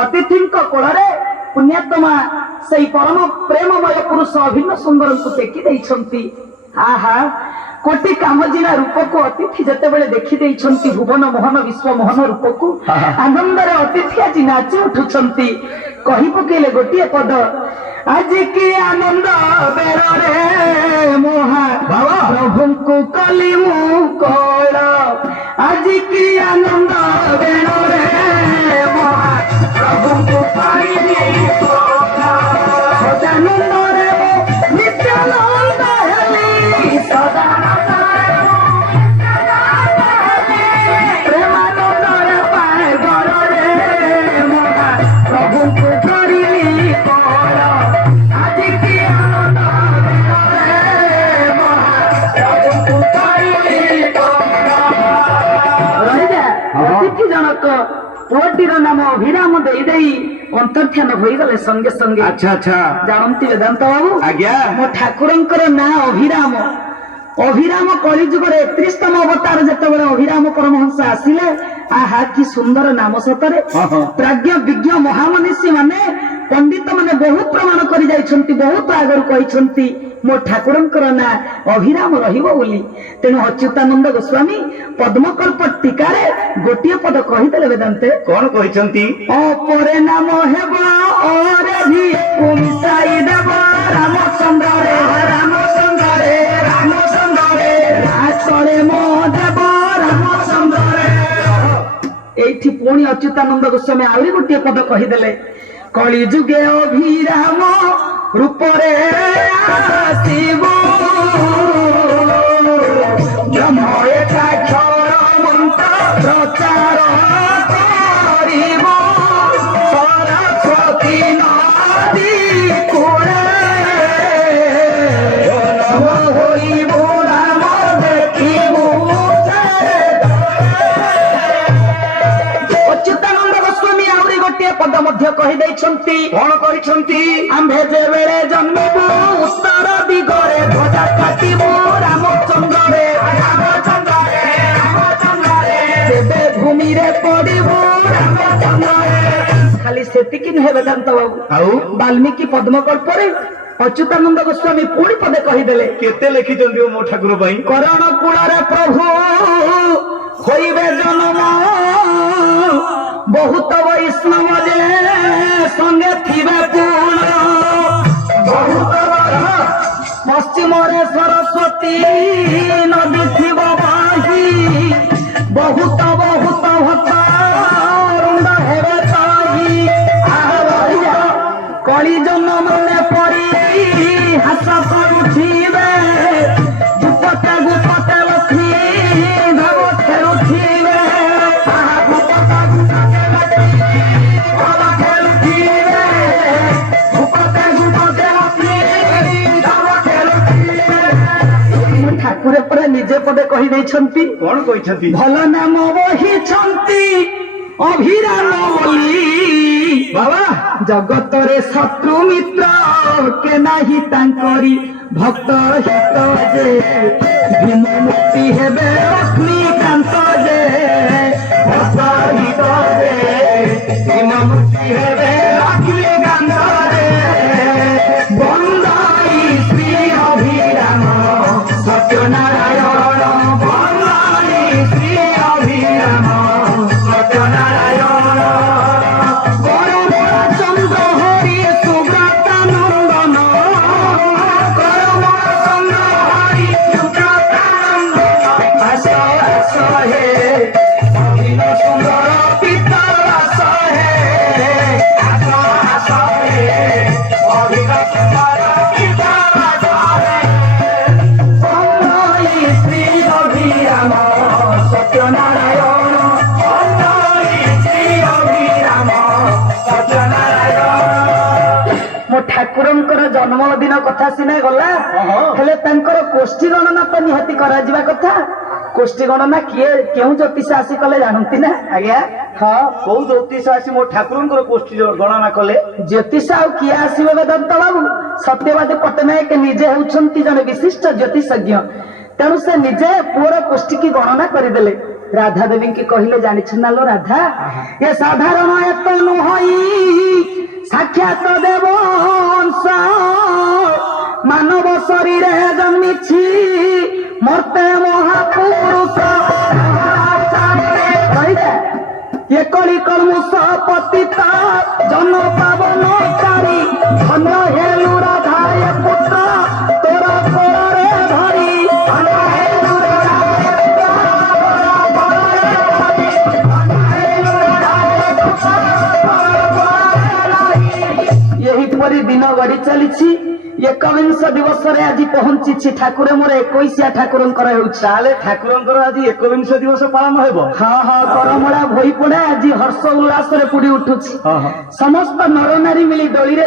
अतिथि कोल पुण्यात्मा से परम प्रेममय पुरुष अभिन्न सुंदर को टेकी देइछंती। आहा कोटि कामजिना रूप को अतिथि जते बेले देखि देइछंती भुवन मोहन विश्व मोहन रूप को आनंद रे अतिथि आज नाची उठुछंती। कहि पकेले गोटिए पद आज की आनंद बेर रे मोहा प्रभु को कली मु कोल आज की आनंद बेर रे मोहा प्रभु को कली सदानंद रे नित्यानंद हेली सदानंद प्रेमानंद रे पाए घर रे मोहा प्रभु को कली कोल आज की आनंद रे मोहा प्रभु को कली कोल रहिजा अतिथि जनक पुअटीर नाम अभिराम देई अंतर्ध्यान होगले संगे संगे। अच्छा अच्छा जानती वेदांत बाबू आज्ञा मो ठाकुरंकर ना अभिराम अभिराम कलिजुग 31तम अवतार जेतेबेले अभिराम परमहंस आसिले आहा कि सुंदर नाम सतरे प्राज्ञ विज्ञ महामनीषी माने पंडित माने बहुत प्रमाण करि जाइछंती बहुत आगर कहिछंती मो ठाकुरंकर ना अभिराम रहिबो बोली। तेनु अच्युतानंद गोस्वामी पद्मकल्प टीकारे गोटिए पद कहिदेले वेदांते कौन कहिछंती अपरे नाम हेबो ओरे भी मिसाई देबो रामचंद्र रे रामचंद्र रे रामचंद्र रे रातरे मो देबो रामचंद्र रे। एठी पुणी अच्युतानंद गोस्वामी आउरी गोटिए पद कहिदेले कली जुगे अभिराम रूप रे आसीबो ब्रह्म एकाक्षर मंत्र प्रचार करिबो सरस्वती नदी कूले होइबो राम देखिबो। अच्युतानंद गोस्वामी आउरी गोटिए पद मध्य कहि दैछंती कौन कहिछंती आम्भे जे बेले जन्मिबो उत्तर दिगरे ध्वजा काटिबो रामचंद्र रे रामचंद्र रे रामचंद्र रे तेबे भूमि रे पड़िबो रामचंद्र रे। खाली सेतिकी नहे वेदांत बाबू आउ वाल्मीकि पद्मकल्प रे अच्युतानंद गोस्वामी पुणी पदे कहिदेले केते लिखिछंती मो ठाकुर पई करण कूलरे प्रभु होइबे जन्म बहुत वैष्णव जे संगे थिबे पूर्ण बहुत पश्चिम रे सरस्वती नदी थिब बाही बहुत बहुत भक्त रुंड हेबे ताही कली जन्म ने पड़ी हास करुथिबे गुपते गुपते लक्ष्मी धब फेरुथिबे ठाकुर परे निजे पदे कहि दैछंती कौन कहिछंती भल नाम बहिछंती अभिराम बोली बाबा जगत रे शत्रु मित्र के नाही तांकरी भक्त हित जे भीम मुक्ति हेबे लक्ष्मीकांत जे भक्त हित जे भीम मुक्ति हेबे लक्ष्मीकांत जे बंदाई श्री अभिराम सत्यनारायण बंदाई श्री अभिराम सत्यनारायण चंद्र हरि सुब्रतानंदन चंद्र हरि सुब्रतानंदन आस आस हे अभिन सुंदर पिता आस हे आस आस हे अभिन सुंदर पिता आस हे श्री अभिराम सत्यनारायण श्री अभिराम मो ठाकुरंकर जन्मदिन कथा सिना गला हेले तांकर कोष्ठी गणना तो निहाती करा जिबा कथा कोष्ठी गणना किए केउ ज्योतिष आसी कले जानती ना आज्ञा हाँ कौ ज्योतिष आसी मो ठाकुरंकर कोष्ठी गणना कले ज्योतिष आउ किए आसीबे वेदांत बाबू सत्यवादी पट्टनायक निजे होउछंती जने विशिष्ट ज्योतिषज्ञ तेणु से निजे पुअर कोष्ठी की गणना करदेले राधा देवी की कहले जानी छनालो राधा ये साधारण एत नुहई ଖ୍ୟାତ ଦେବ ହଂସ ମାନବ ଶରୀରେ ଜନ୍ମିଛି ମର୍ତ୍ତେ ମହାପୁରୁଷ একলি কলমুষ পতিতা জন পাবনকারী ধন্য হেলু রাধায় পুত্র তোর কোরে ধরি ଏହିପରି ଦିନ ଗଡି ଚାଲିଛି ଏକବିଂଶ ଦିବସରେ ଆଜି ପହଞ୍ଚିଛି ଠାକୁର ମୋର 21 ଠାକୁରଙ୍କର ହେଉଛି ତାହେଲେ ଠାକୁରଙ୍କର ଆଜି 21 ଦିବସ ପାଳନ ହେବ। ହଁ ହଁ କରମଳା ଭୋଇ ପଡା ଆଜି ହର୍ଷ ଉଲ୍ଲାସରେ ପୁଡି ଉଠୁଛି ହଁ ହଁ ସମସ୍ତ ନରନାରୀ ମିଳି ଦୋଳିରେ